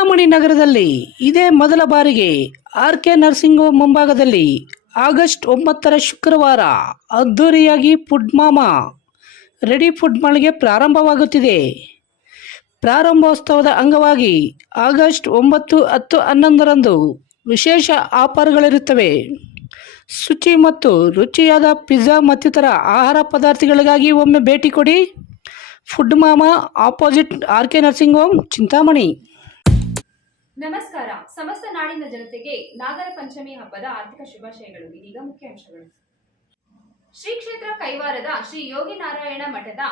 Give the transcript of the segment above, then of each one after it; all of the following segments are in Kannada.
ಚಿಂತಾಮಣಿ ನಗರದಲ್ಲಿ ಇದೇ ಮೊದಲ ಬಾರಿಗೆ ಆರ್ಕೆ ನರ್ಸಿಂಗ್ ಹೋಮ್ ಮುಂಭಾಗದಲ್ಲಿ ಆಗಸ್ಟ್ 9ರ ಶುಕ್ರವಾರ ಅದ್ದೂರಿಯಾಗಿ ಫುಡ್ ಮಾಮಾ ರೆಡಿ ಫುಡ್ ಮಳಿಗೆ ಪ್ರಾರಂಭವಾಗುತ್ತಿದೆ. ಪ್ರಾರಂಭೋತ್ಸವದ ಅಂಗವಾಗಿ ಆಗಸ್ಟ್ 9, 10, 11ರಂದು ವಿಶೇಷ ಆಫರ್ಗಳಿರುತ್ತವೆ. ಶುಚಿ ಮತ್ತು ರುಚಿಯಾದ ಪಿಜ್ಜಾ ಮತ್ತಿತರ ಆಹಾರ ಪದಾರ್ಥಗಳಿಗಾಗಿ ಒಮ್ಮೆ ಭೇಟಿ ಕೊಡಿ. ಫುಡ್ ಮಾಮಾ, opposite RK nursing home, Chintamani. ನಮಸ್ಕಾರ. ಸಮಸ್ತ ನಾಡಿನ ಜನತೆಗೆ ನಾಗರ ಪಂಚಮಿ ಹಬ್ಬದ ಆರ್ಥಿಕ ಶುಭಾಶಯಗಳು. ಇದೀಗ ಮುಖ್ಯಾಂಶಗಳು. ಶ್ರೀ ಕ್ಷೇತ್ರ ಕೈವಾರದ ಶ್ರೀ ಯೋಗಿ ನಾರಾಯಣ ಮಠದ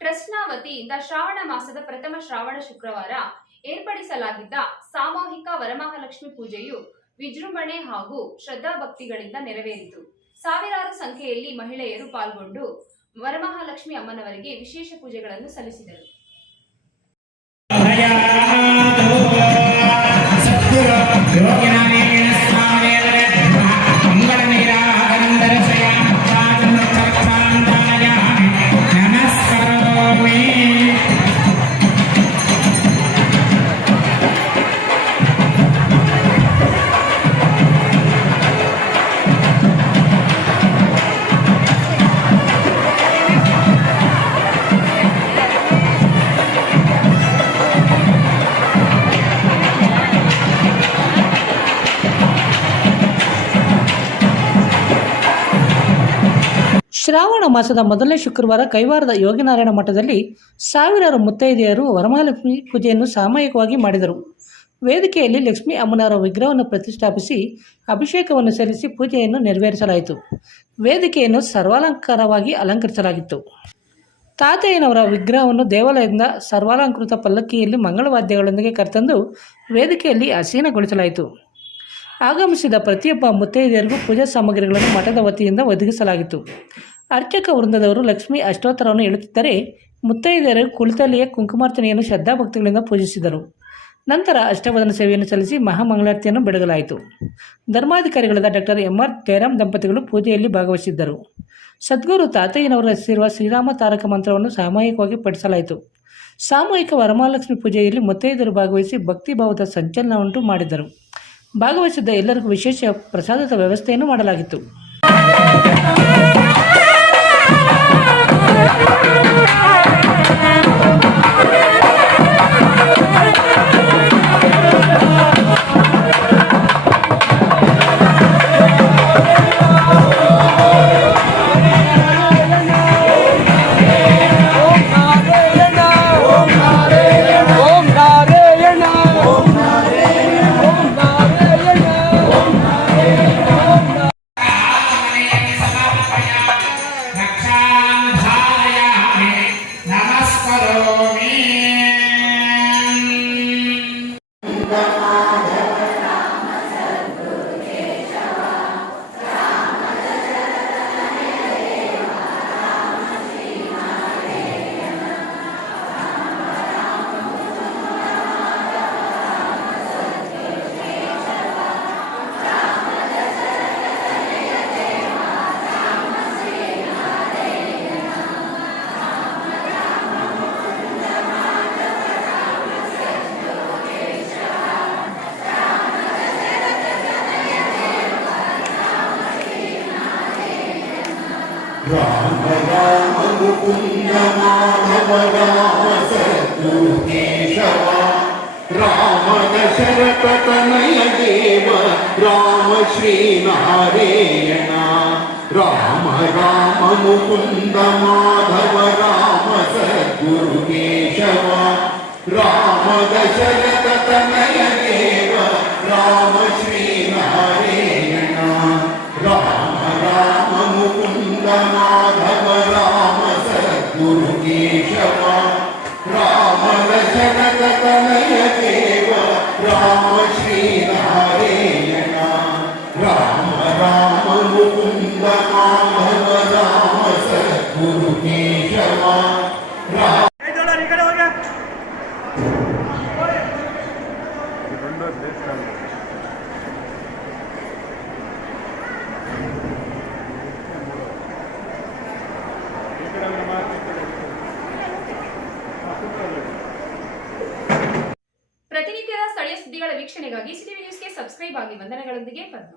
ಟ್ರಸ್ಟ್ನ ವತಿಯಿಂದ ಶ್ರಾವಣ ಮಾಸದ ಪ್ರಥಮ ಶ್ರಾವಣ ಶುಕ್ರವಾರ ಏರ್ಪಡಿಸಲಾಗಿದ್ದ ಸಾಮೂಹಿಕ ವರಮಹಾಲಕ್ಷ್ಮಿ ಪೂಜೆಯು ವಿಜೃಂಭಣೆ ಹಾಗೂ ಶ್ರದ್ಧಾಭಕ್ತಿಗಳಿಂದ ನೆರವೇರಿತು. ಸಾವಿರಾರು ಸಂಖ್ಯೆಯಲ್ಲಿ ಮಹಿಳೆಯರು ಪಾಲ್ಗೊಂಡು ವರಮಹಾಲಕ್ಷ್ಮಿ ಅಮ್ಮನವರಿಗೆ ವಿಶೇಷ ಪೂಜೆಗಳನ್ನು ಸಲ್ಲಿಸಿದರು. ಶ್ರಾವಣ ಮಾಸದ ಮೊದಲನೇ ಶುಕ್ರವಾರ ಕೈವಾರದ ಯೋಗಿನಾರಾಯಣ ಮಠದಲ್ಲಿ ಸಾವಿರಾರು ಮುತ್ತೈದೆಯರು ವರಮಹಾಲಕ್ಷ್ಮಿ ಪೂಜೆಯನ್ನು ಸಾಮೂಹಿಕವಾಗಿ ಮಾಡಿದರು. ವೇದಿಕೆಯಲ್ಲಿ ಲಕ್ಷ್ಮೀ ಅಮ್ಮನವರ ವಿಗ್ರಹವನ್ನು ಪ್ರತಿಷ್ಠಾಪಿಸಿ ಅಭಿಷೇಕವನ್ನು ಸಲ್ಲಿಸಿ ಪೂಜೆಯನ್ನು ನೆರವೇರಿಸಲಾಯಿತು. ವೇದಿಕೆಯನ್ನು ಸರ್ವಾಲಂಕಾರವಾಗಿ ಅಲಂಕರಿಸಲಾಗಿತ್ತು. ತಾತಯ್ಯನವರ ವಿಗ್ರಹವನ್ನು ದೇವಾಲಯದಿಂದ ಸರ್ವಾಲಂಕೃತ ಪಲ್ಲಕ್ಕಿಯಲ್ಲಿ ಮಂಗಳವಾದ್ಯಗಳೊಂದಿಗೆ ಕರೆತಂದು ವೇದಿಕೆಯಲ್ಲಿ ಆಸೀನಗೊಳಿಸಲಾಯಿತು. ಆಗಮಿಸಿದ ಪ್ರತಿಯೊಬ್ಬ ಮುತ್ತೈದೆಯರಿಗೂ ಪೂಜಾ ಸಾಮಗ್ರಿಗಳನ್ನು ಮಠದ ವತಿಯಿಂದ ಒದಗಿಸಲಾಗಿತ್ತು. ಅರ್ಚಕ ವೃಂದದವರು ಲಕ್ಷ್ಮೀ ಅಷ್ಟೋತ್ತರವನ್ನು ಹೇಳುತ್ತಿದ್ದರೆ ಮುತ್ತೈದೆಯರು ಕುಳಿತಲ್ಲಿಯೇ ಕುಂಕುಮಾರ್ಚನೆಯನ್ನು ಶ್ರದ್ಧಾಭಕ್ತಿಗಳಿಂದ ಪೂಜಿಸಿದರು. ನಂತರ ಅಷ್ಟವದನ ಸೇವೆಯನ್ನು ಸಲ್ಲಿಸಿ ಮಹಾಮಂಗಳಾರತಿಯನ್ನು ಬೆಳಗಲಾಯಿತು. ಧರ್ಮಾಧಿಕಾರಿಗಳಾದ ಡಾಕ್ಟರ್ ಎಂ.ಆರ್. ಜಯರಾಮ್ ದಂಪತಿಗಳು ಪೂಜೆಯಲ್ಲಿ ಭಾಗವಹಿಸಿದ್ದರು. ಸದ್ಗುರು ತಾತಯ್ಯನವರು ರಚಿಸಿರುವ ಶ್ರೀರಾಮ ತಾರಕ ಮಂತ್ರವನ್ನು ಸಾಮೂಹಿಕವಾಗಿ ಪಠಿಸಲಾಯಿತು. ಸಾಮೂಹಿಕ ವರಮಹಾಲಕ್ಷ್ಮಿ ಪೂಜೆಯಲ್ಲಿ ಮುತ್ತೈದೆಯರು ಭಾಗವಹಿಸಿ ಭಕ್ತಿಭಾವದ ಸಂಚಲನವುಂಟು ಮಾಡಿದರು. ಭಾಗವಹಿಸಿದ್ದ ಎಲ್ಲರಿಗೂ ವಿಶೇಷ ಪ್ರಸಾದದ ವ್ಯವಸ್ಥೆಯನ್ನು ಮಾಡಲಾಗಿತ್ತು. राम राम मुकुंद माधव राम सद्गुरु केशव राम दशरथ तनय देव राम श्री नारायण राम राम मुकुंद माधव राम सद्गुरु केशव राम दशरथ तनय देव राम श्री नारायण राम राम मुकुंद माधव राम सद्गुरु केशव राम दशरथ तनय देव राम श्री नारायण राम राम मुकुंद माधव राम सद्गुरु केशव राम ಸ್ಥಳೀಯ ಸುದ್ದಿಗಳ ವೀಕ್ಷಣೆಗಾಗಿ ಸಿಟಿವಿ ನ್ಯೂಸ್ಗೆ ಸಬ್ಸ್ಕ್ರೈಬ್ ಆಗಿ ವಂದನೆಗಳೊಂದಿಗೆ ಪದ್ಮ.